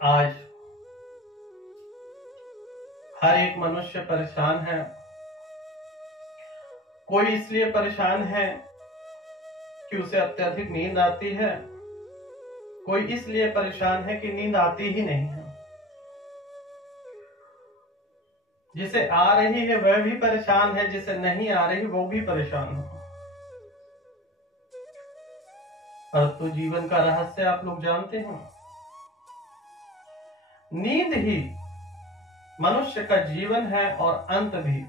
आज हर एक मनुष्य परेशान है। कोई इसलिए परेशान है कि उसे अत्यधिक नींद आती है, कोई इसलिए परेशान है कि नींद आती ही नहीं है। जिसे आ रही है वह भी परेशान है, जिसे नहीं आ रही वो भी परेशान है। परंतु जीवन का रहस्य आप लोग जानते हैं, नींद ही मनुष्य का जीवन है और अंत भी।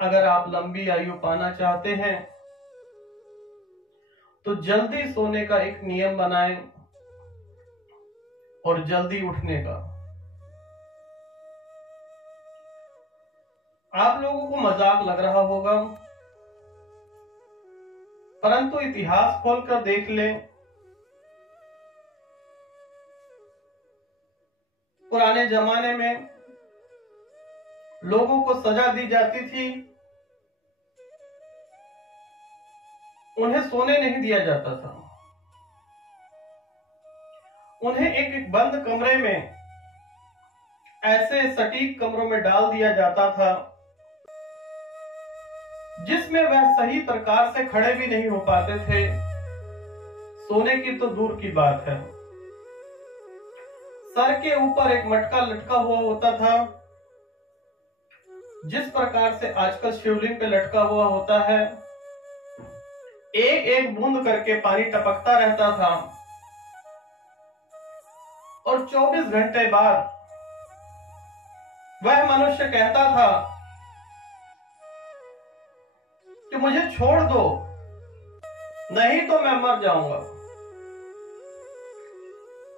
अगर आप लंबी आयु पाना चाहते हैं तो जल्दी सोने का एक नियम बनाएं और जल्दी उठने का। आप लोगों को मजाक लग रहा होगा, परंतु इतिहास खोलकर देख लें। पुराने जमाने में लोगों को सजा दी जाती थी, उन्हें सोने नहीं दिया जाता था। उन्हें एक एक बंद कमरे में, ऐसे सटीक कमरों में डाल दिया जाता था जिसमें वह सही प्रकार से खड़े भी नहीं हो पाते थे। सोने की तो दूर की बात है, सर के ऊपर एक मटका लटका हुआ होता था, जिस प्रकार से आजकल शिवलिंग पे लटका हुआ होता है। एक एक बूंद करके पानी टपकता रहता था और 24 घंटे बाद वह मनुष्य कहता था कि मुझे छोड़ दो, नहीं तो मैं मर जाऊंगा।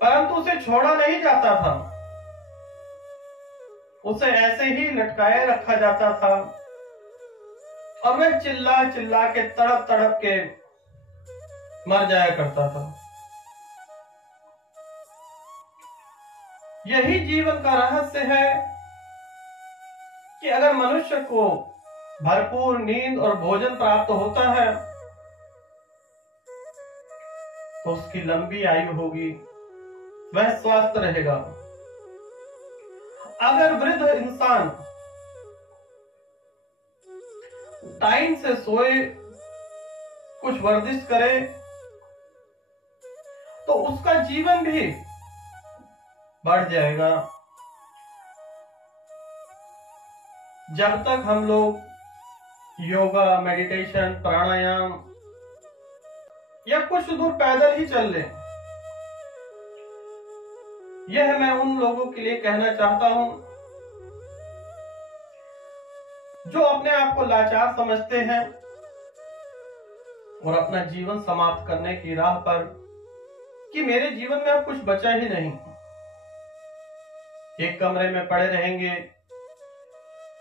परंतु उसे छोड़ा नहीं जाता था, उसे ऐसे ही लटकाए रखा जाता था और वह चिल्ला चिल्ला के तड़प तड़प के मर जाया करता था। यही जीवन का रहस्य है कि अगर मनुष्य को भरपूर नींद और भोजन प्राप्त होता है तो उसकी लंबी आयु होगी, वह स्वस्थ रहेगा। अगर वृद्ध इंसान टाइम से सोए, कुछ वर्जिश करे, तो उसका जीवन भी बढ़ जाएगा। जब तक हम लोग योगा, मेडिटेशन, प्राणायाम या कुछ दूर पैदल ही चल लें, यह मैं उन लोगों के लिए कहना चाहता हूं जो अपने आप को लाचार समझते हैं और अपना जीवन समाप्त करने की राह पर कि मेरे जीवन में अब कुछ बचा ही नहीं। एक कमरे में पड़े रहेंगे,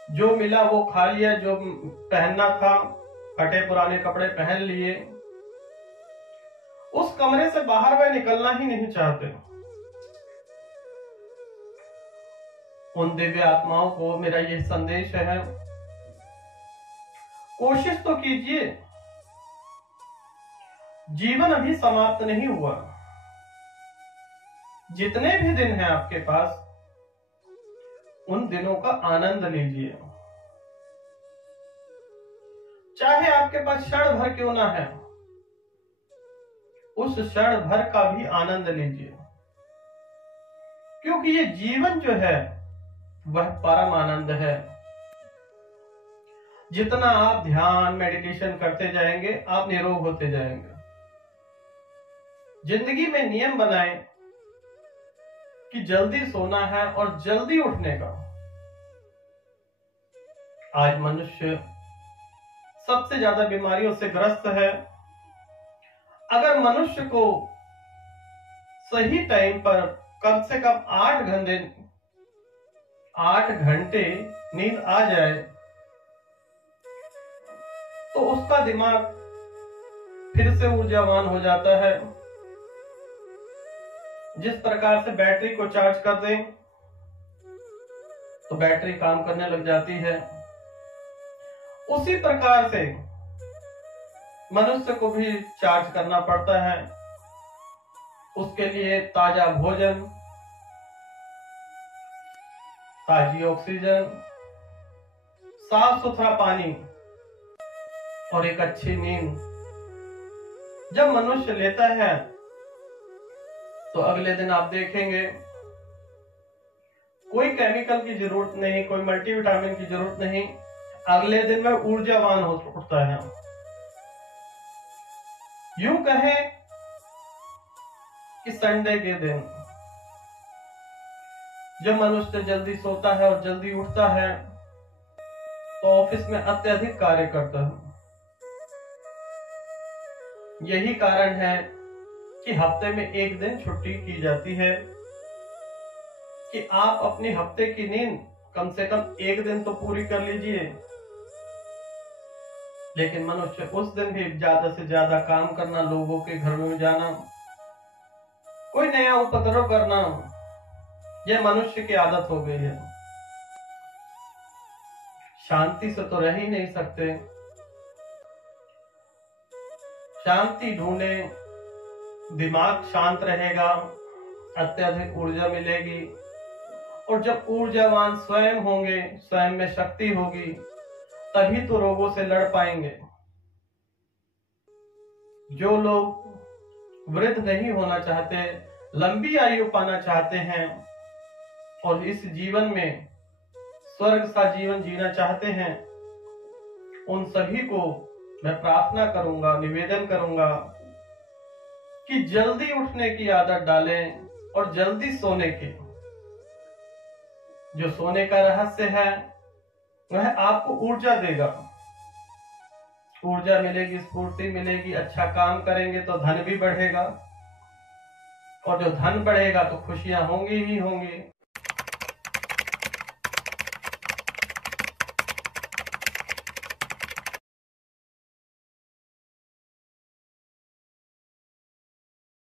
जो मिला वो खा लिया, जो पहनना था फटे पुराने कपड़े पहन लिए। उस कमरे से बाहर वह निकलना ही नहीं चाहते। उन दिव्य आत्माओं को मेरा यह संदेश है, कोशिश तो कीजिए, जीवन अभी समाप्त नहीं हुआ। जितने भी दिन हैं आपके पास, उन दिनों का आनंद लीजिए। चाहे आपके पास क्षण भर क्यों ना है, उस क्षण भर का भी आनंद लीजिए, क्योंकि ये जीवन जो है वह परम आनंद है। जितना आप ध्यान, मेडिटेशन करते जाएंगे, आप निरोग होते जाएंगे। जिंदगी में नियम बनाएं कि जल्दी सोना है और जल्दी उठने का। आज मनुष्य सबसे ज्यादा बीमारियों से ग्रस्त है। अगर मनुष्य को सही टाइम पर कम से कम 8 घंटे नींद आ जाए तो उसका दिमाग फिर से ऊर्जावान हो जाता है। जिस प्रकार से बैटरी को चार्ज कर दें तो बैटरी काम करने लग जाती है, उसी प्रकार से मनुष्य को भी चार्ज करना पड़ता है। उसके लिए ताजा भोजन, ताजी ऑक्सीजन, साफ सुथरा पानी और एक अच्छी नींद जब मनुष्य लेता है तो अगले दिन आप देखेंगे कोई केमिकल की जरूरत नहीं, कोई मल्टीविटामिन की जरूरत नहीं, अगले दिन में ऊर्जावान हो उठता है। यूं कहें कि संडे के दिन जब मनुष्य जल्दी सोता है और जल्दी उठता है तो ऑफिस में अत्यधिक कार्य करता है। यही कारण है कि हफ्ते में एक दिन छुट्टी की जाती है कि आप अपने हफ्ते की नींद कम से कम एक दिन तो पूरी कर लीजिए। लेकिन मनुष्य उस दिन भी ज्यादा से ज्यादा काम करना, लोगों के घर में जाना, कोई नया उपद्रव करना, यह मनुष्य की आदत हो गई है। शांति से तो रह ही नहीं सकते। शांति ढूंढे, दिमाग शांत रहेगा, अत्यधिक ऊर्जा मिलेगी और जब ऊर्जावान स्वयं होंगे, स्वयं में शक्ति होगी, तभी तो रोगों से लड़ पाएंगे। जो लोग वृद्ध नहीं होना चाहते, लंबी आयु पाना चाहते हैं और इस जीवन में स्वर्ग सा जीवन जीना चाहते हैं, उन सभी को मैं प्रार्थना करूंगा, निवेदन करूंगा कि जल्दी उठने की आदत डालें और जल्दी सोने की। जो सोने का रहस्य है वह आपको ऊर्जा देगा। ऊर्जा मिलेगी, स्फूर्ति मिलेगी, अच्छा काम करेंगे तो धन भी बढ़ेगा और जो धन बढ़ेगा तो खुशियां होंगी ही होंगी।